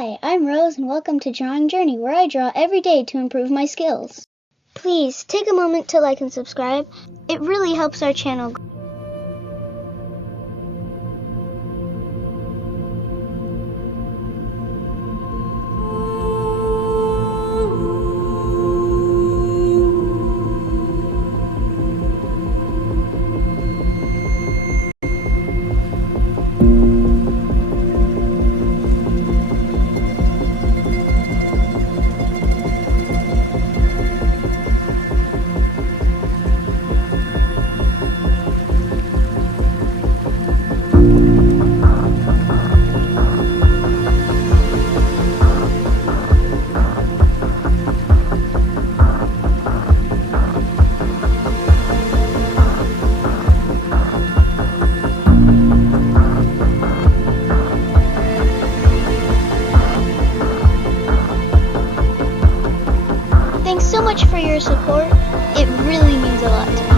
Hi, I'm Rose and welcome to Drawing Journey, where I draw every day to improve my skills. Please take a moment to like and subscribe. It really helps our channel grow. Thanks so much for your support. It really means a lot to me.